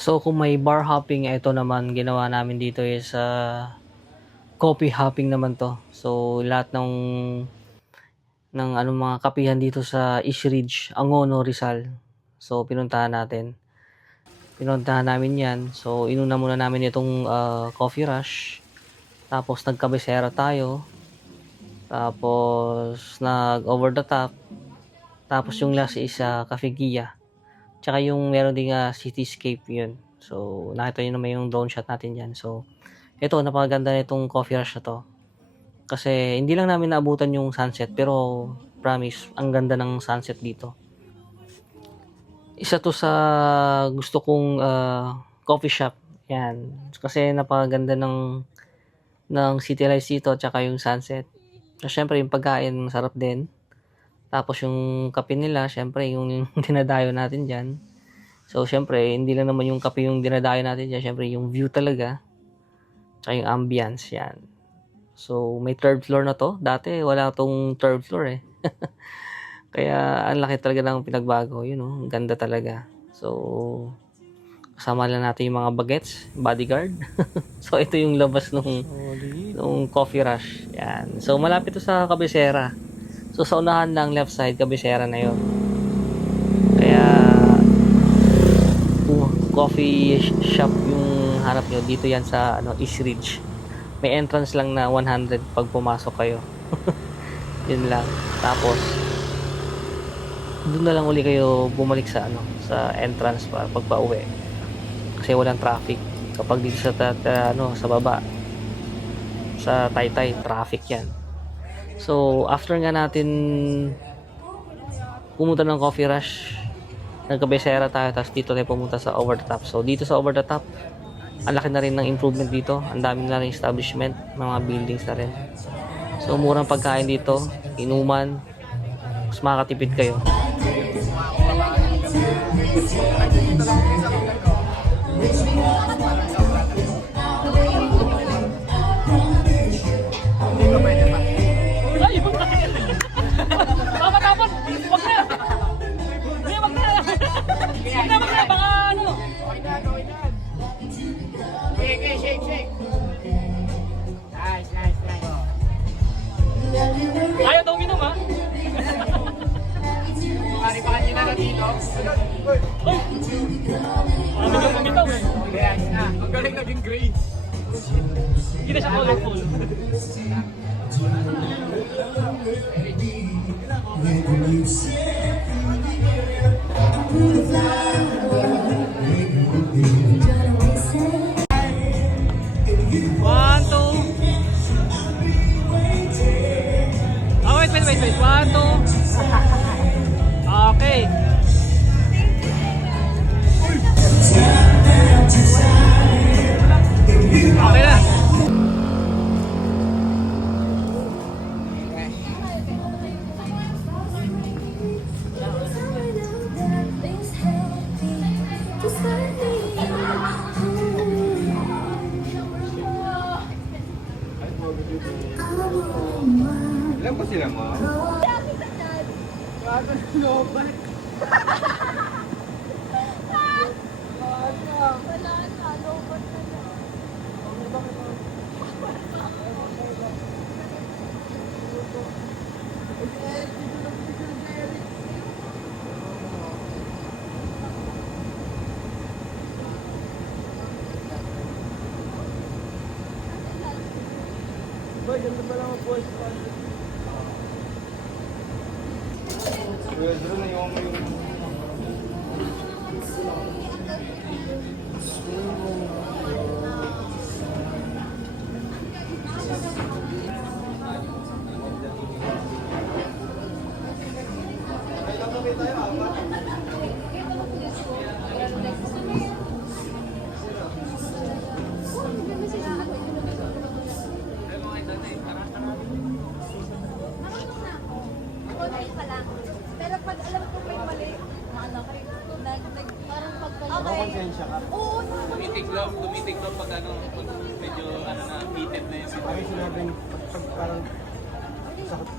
So kung may bar hopping, ito naman ginawa namin dito is coffee hopping naman 'to. So lahat ng mga kapihan dito sa East Ridge, Angono, Rizal. So pinuntahan namin 'yan. So inuna muna namin itong, Coffee Rush, tapos nagkabisera tayo, tapos nag-over the top, tapos yung last is, Cafe Gia. Tsaka yung meron ding, cityscape 'yun. So nakita niyo naman yung drone shot natin diyan. So ito, napakaganda nitong Coffee Rush na 'to. Kasi hindi lang namin naabutan yung sunset, pero promise ang ganda ng sunset dito. Isa 'to sa gusto kong, coffee shop, 'yan. Kasi napakaganda ng city lights dito tsaka yung sunset. Tapos siyempre yung pagkain masarap din. Tapos yung kape nila siyempre yung dinadayo natin diyan. So siyempre hindi lang naman yung kape yung dinadayo natin diyan, siyempre yung view talaga, tsaka yung ambience, 'yan. So may third floor na 'to, dati wala 'tong third floor, eh. Kaya ang laki talaga ng pinagbago, yun oh, ang ganda talaga. So kasama lang natin yung mga bagets, bodyguard. So ito yung labas nung Coffee Rush, 'yan. So malapit 'to sa kabisera. So sa unahan lang left side, kabisera na 'yon. Kaya coffee shop yung hanap nyo, dito yan sa East Ridge. May entrance lang na 100 pag pumasok kayo. Yun lang. Tapos doon na lang uli kayo bumalik sa entrance para pag pauwi. Kasi walang traffic. Kapag dito sa baba sa Taytay, traffic yan. So after nga natin pumunta ng Coffee Rush, nagkabesera tayo, tapos dito tayo pumunta sa Over the Top. So dito sa Over the Top, ang laki na rin ng improvement dito. Ang dami na rin establishment, mga buildings na rin. So murang pagkain dito, inuman, mas makakatipid kayo. Ayaw daw uminom, ha? Mari pa kanina na dito. Uy! Marami kang bumitaw, eh. Kaya na. Ang galing naging gray. Hindi na siya colorful. One, two. Oh, wait. 1, 2. Okay. Okay na. Ilan ba sila mo? Bago na lobat. Wala na, lobat na na. Boy, ganda pala ang boys. Pedro na yung Pero pag alam ko may mali, parang pagka konsensya ka. oo, Tumitig lang pag medyo na heated na yung Ay, sinabing pag parang sakit.